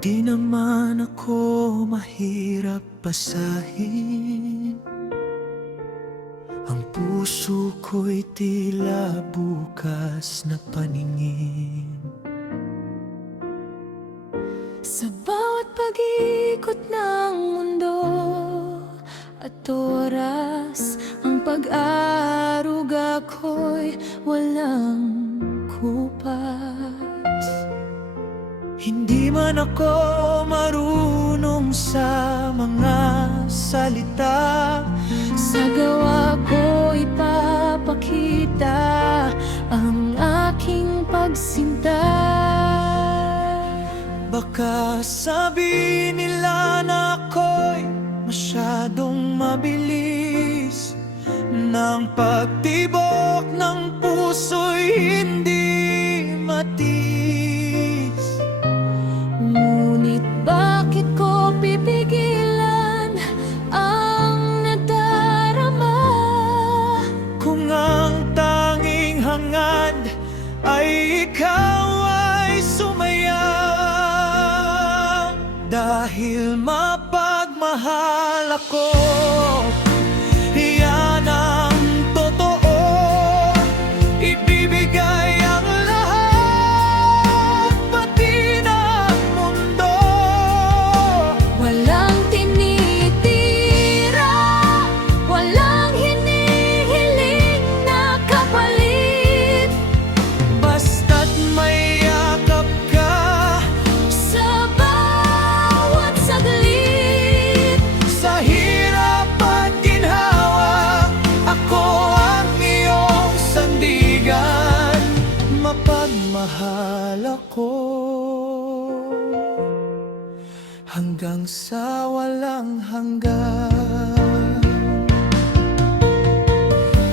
Di naman ako mahirap basahin. Ang puso ko'y tila bukas na paningin. Sa bawat pag-ikot ng mundo at oras, ang pag-aaruga ko'y walang kupas. Hindi man ako marunong sa mga salita, sa gawa ko ipapakita ang aking pagsinta. baka sabi nila na ako'y masyadong mabilis, ng pagtibok ng puso'y hindi matiis. Ngunit bakit ko pipigilan ang nadarama? Kung ang tanging hangad ay ikaw ay sumaya, dahil mapagmahal ako. Yan ang totoo, ibibigay ang lahat, pati ng mundo. Walang tinitira, walang hinihiling na kapalit. Basta't may yakap ka, Sa bawat saglit, sa hirap at ginhawa, ako ang iyong sandigan. Mapagmahal ako hanggang sa walang hanggan.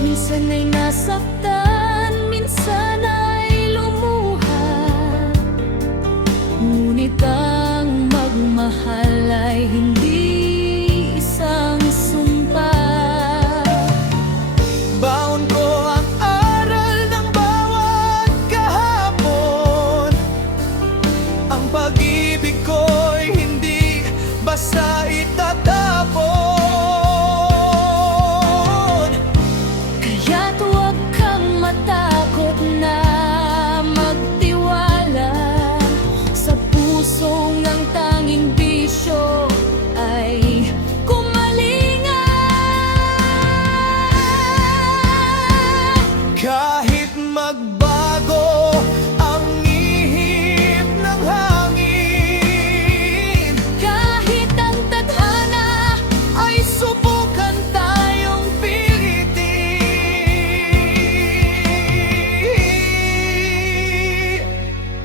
minsan ay nasaktan, minsan ay lumuha. Ngunit ang magmahal ay hindi isang sumpa. Baon ko ang aral ng bawat kahapon. Ang pag-ibig ko'y hindi basta itatapon. Kaya't huwag kang matakot na magtiwala sa pusong ang tanging bisyo ay kumalinga. Kahit magbago ang ihip ng hangin, Kahit ang tadhana ay subukan tayong pilitin.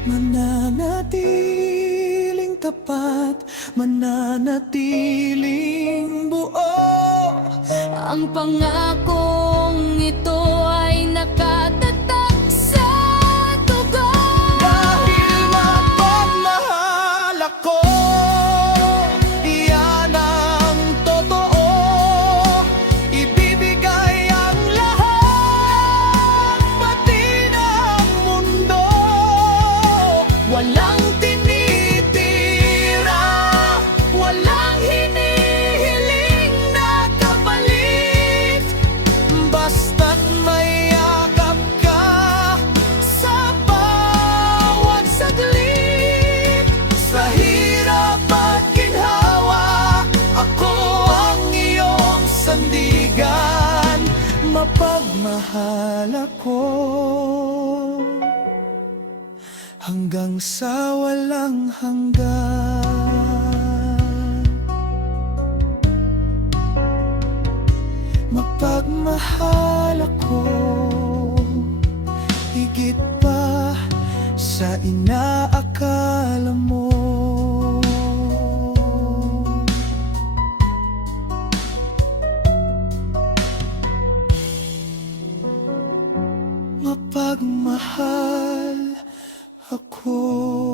Mananatiling tapat, mananatiling buo. ang pangakong ito ay nakatatak sa dugo. Dahil mapagmahal ako, yan ang totoo, ibibigay ang lahat, pati ng mundo. Walang tinitira, walang hinihiling na kapalit. Basta't may yakap ka, sa bawat saglit, sa hirap at ginhawa, ako ang iyong sandigan. Mapagmahal ako hanggang sa walang hanggan. Mapagmahal ako higit pa sa inaakala mo. Mapagmahal ako.